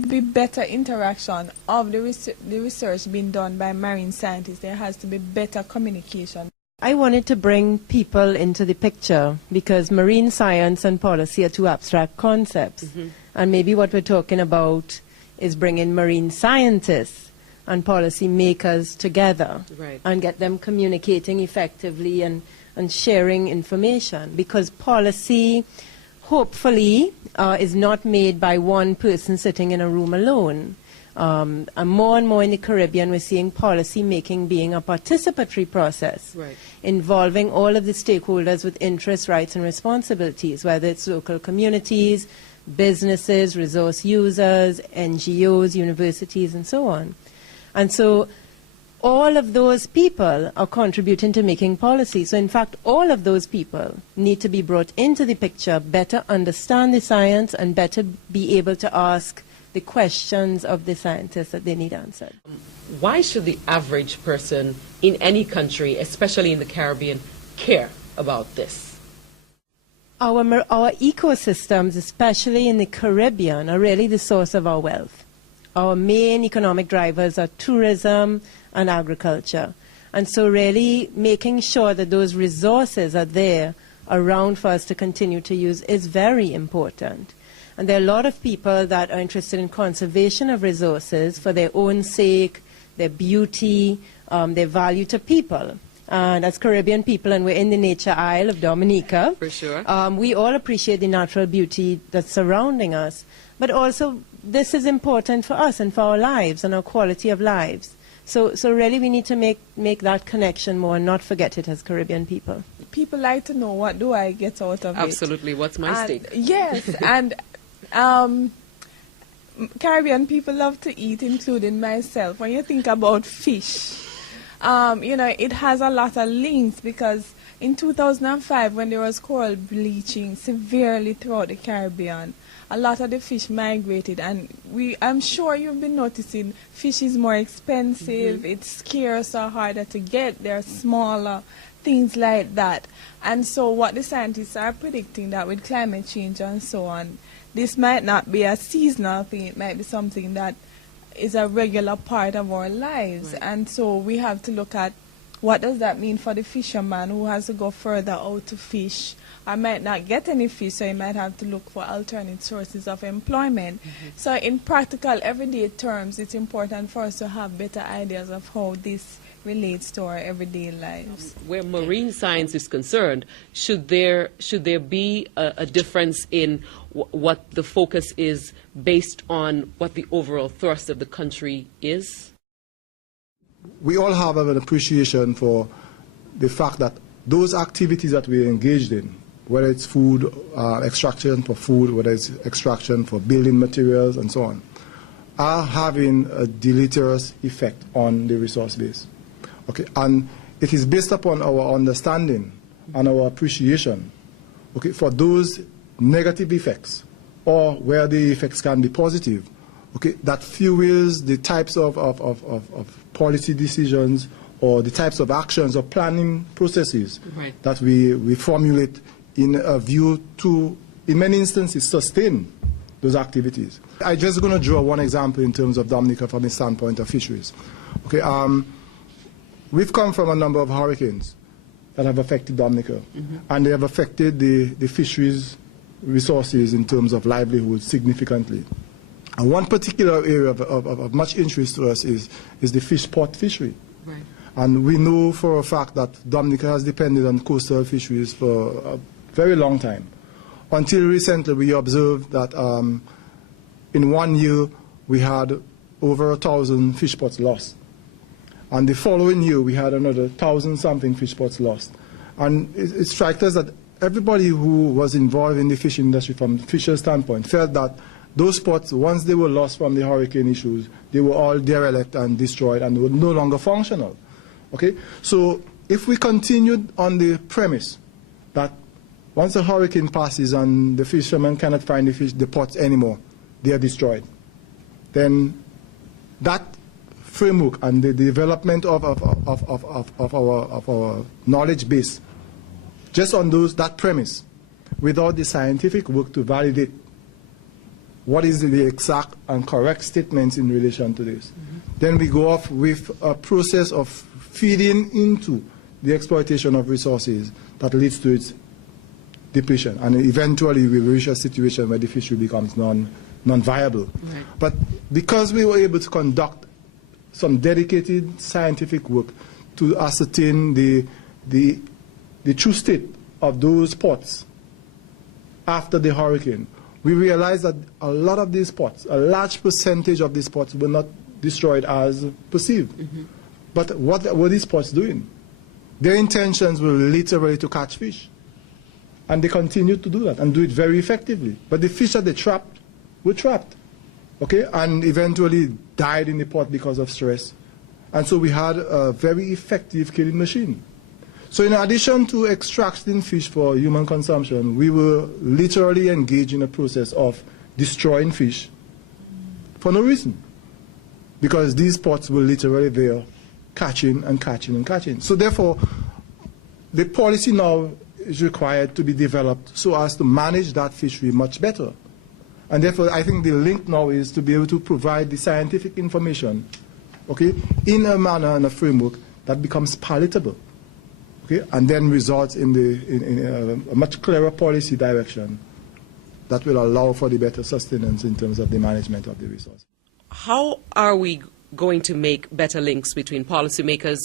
Be better interaction of the research being done by marine scientists. There has to be better communication. I wanted to bring people into the picture because marine science and policy are two abstract concepts. And maybe what we're talking about is bringing marine scientists and policy makers together and get them communicating effectively and sharing information, because policy, hopefully, is not made by one person sitting in a room alone. And more in the Caribbean, we're seeing policy making being a participatory process, involving all of the stakeholders with interests, rights, and responsibilities, whether it's local communities, businesses, resource users, NGOs, universities, and so on. And so all of those people are contributing to making policy. So in fact, all of those people need to be brought into the picture, better understand the science, and better be able to ask the questions of the scientists that they need answered. Why should the average person in any country, especially in the Caribbean, care about this? Our ecosystems, especially in the Caribbean, are really the source of our wealth. Our main economic drivers are tourism and agriculture. And so really making sure that those resources are there around for us to continue to use is very important. And there are a lot of people that are interested in conservation of resources for their own sake, their beauty, their value to people. And as Caribbean people, and we're in the nature isle of Dominica, for sure, we all appreciate the natural beauty that's surrounding us. But also, this is important for us and for our lives and our quality of lives. So really we need to make that connection more and not forget it as Caribbean people. People like to know, what do I get out of it? Absolutely. What's my stake? Yes, and Caribbean people love to eat, including myself. When you think about fish, you know, it has a lot of links, because in 2005, when there was coral bleaching severely throughout the Caribbean, a lot of the fish migrated, and I'm sure you've been noticing fish is more expensive, it's scarce or harder to get, they're smaller, things like that. And so what the scientists are predicting, that with climate change and so on, this might not be a seasonal thing, it might be something that is a regular part of our lives. And so we have to look at what does that mean for the fisherman who has to go further out to fish. I might not get any fish, so you might have to look for alternate sources of employment. So in practical, everyday terms, it's important for us to have better ideas of how this relates to our everyday lives. Where marine science is concerned, should there be a difference in what the focus is based on what the overall thrust of the country is? We all have an appreciation for the fact that those activities that we're engaged in, whether it's food, extraction for food, whether it's extraction for building materials and so on, are having a deleterious effect on the resource base. Okay, and it is based upon our understanding and our appreciation, okay, for those negative effects, or where the effects can be positive, okay, that fuels the types of policy decisions or the types of actions or planning processes that we formulate in a view to, in many instances, sustain those activities. I'm just going to draw one example in terms of Dominica from the standpoint of fisheries. Okay, we've come from a number of hurricanes that have affected Dominica, and they have affected the fisheries resources in terms of livelihood significantly. And one particular area of much interest to us is the fish pot fishery. And we know for a fact that Dominica has depended on coastal fisheries for a very long time. Until recently, we observed that in 1 year, we had over 1,000 fish pots lost. And the following year, we had another 1,000-something fish pots lost. And it strikes us that everybody who was involved in the fishing industry from the fisher's standpoint felt that those pots, once they were lost from the hurricane issues, they were all derelict and destroyed and were no longer functional. Okay? So if we continued on the premise that once a hurricane passes and the fishermen cannot find the pots anymore, they are destroyed, then that framework and the development of our knowledge base, just on that premise, without the scientific work to validate what is the exact and correct statements in relation to this. Then we go off with a process of feeding into the exploitation of resources that leads to its depletion. And eventually we reach a situation where the fishery becomes non-viable. Right. But because we were able to conduct some dedicated scientific work to ascertain the true state of those pots after the hurricane, we realized that a lot of these pots, a large percentage of these pots were not destroyed as perceived. But what were these pots doing? Their intentions were literally to catch fish. And they continued to do that and do it very effectively. But the fish that they trapped were trapped, okay, and eventually died in the pot because of stress. And so we had a very effective killing machine. So in addition to extracting fish for human consumption, we were literally engaged in a process of destroying fish for no reason, because these pots were literally there catching and catching and catching. So therefore, the policy now is required to be developed so as to manage that fishery much better. And therefore, I think the link now is to be able to provide the scientific information, okay, in a manner and a framework that becomes palatable, okay, and then results in a much clearer policy direction that will allow for the better sustenance in terms of the management of the resource. How are we going to make better links between policymakers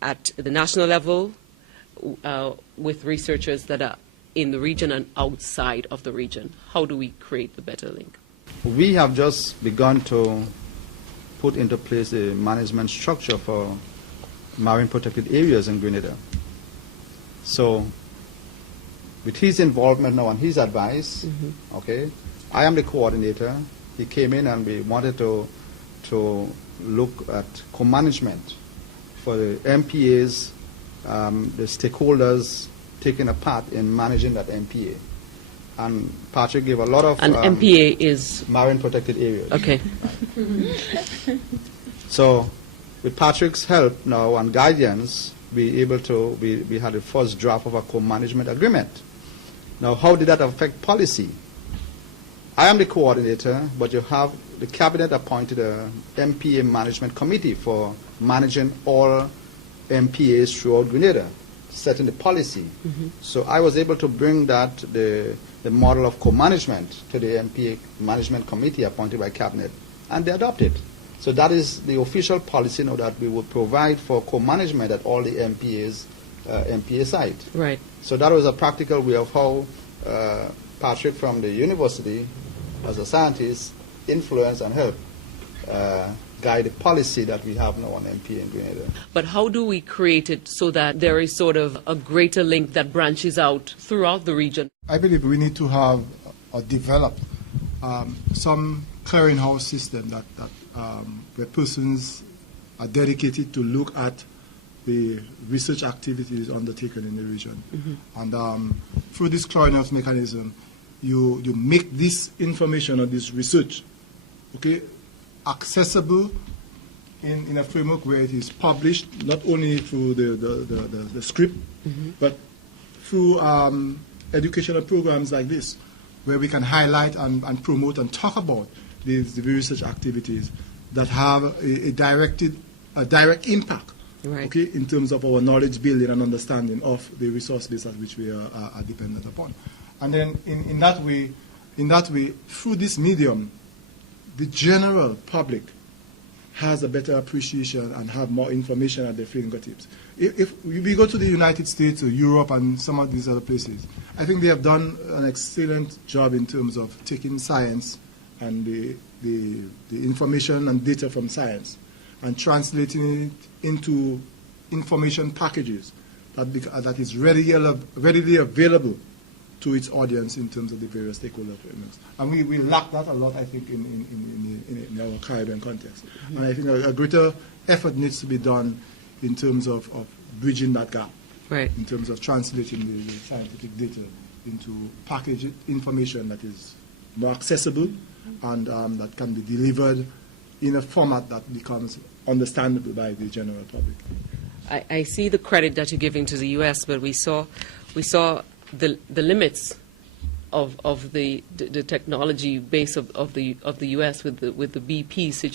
at the national level with researchers that are in the region and outside of the region? How do we create the better link? We have just begun to put into place a management structure for marine protected areas in Grenada. So with his involvement now and his advice, okay, I am the coordinator. He came in and we wanted to look at co-management for the MPAs, the stakeholders taking a part in managing that MPA. And Patrick gave a lot of... And MPA is? Marine protected areas. Okay. So with Patrick's help now and guidance, we had the first draft of a co-management agreement. Now, how did that affect policy? I am the coordinator, but you have the cabinet appointed a MPA management committee for managing all MPAs throughout Grenada, setting the policy. So I was able to bring that, the model of co-management, to the MPA management committee appointed by cabinet, and they adopted. So that is the official policy now, that we will provide for co-management at all the MPAs, MPA site. Right. So that was a practical way of how Patrick from the university, as a scientist, influence and help guide the policy that we have now on MPA in Grenada. But how do we create it so that there is sort of a greater link that branches out throughout the region? I believe we need to have or develop some clearinghouse system that where persons are dedicated to look at the research activities undertaken in the region. And through this clearinghouse mechanism, you make this information or this research, okay, accessible in a framework where it is published not only through the script, but through educational programs like this, where we can highlight and promote and talk about the research activities that have a direct impact, right, okay, in terms of our knowledge building and understanding of the resource base at which we are dependent upon. And then in that way, through this medium, the general public has a better appreciation and have more information at their fingertips. If we go to the United States or Europe and some of these other places, I think they have done an excellent job in terms of taking science and the information and data from science and translating it into information packages that is readily available to its audience in terms of the various stakeholder frameworks. And we lack that a lot, I think, in our Caribbean context. And I think a greater effort needs to be done in terms of bridging that gap, right, in terms of translating the scientific data into packaged information that is more accessible and that can be delivered in a format that becomes understandable by the general public. I see the credit that you're giving to the U.S., but we saw the limits of the technology base of the U.S. with the BP situation.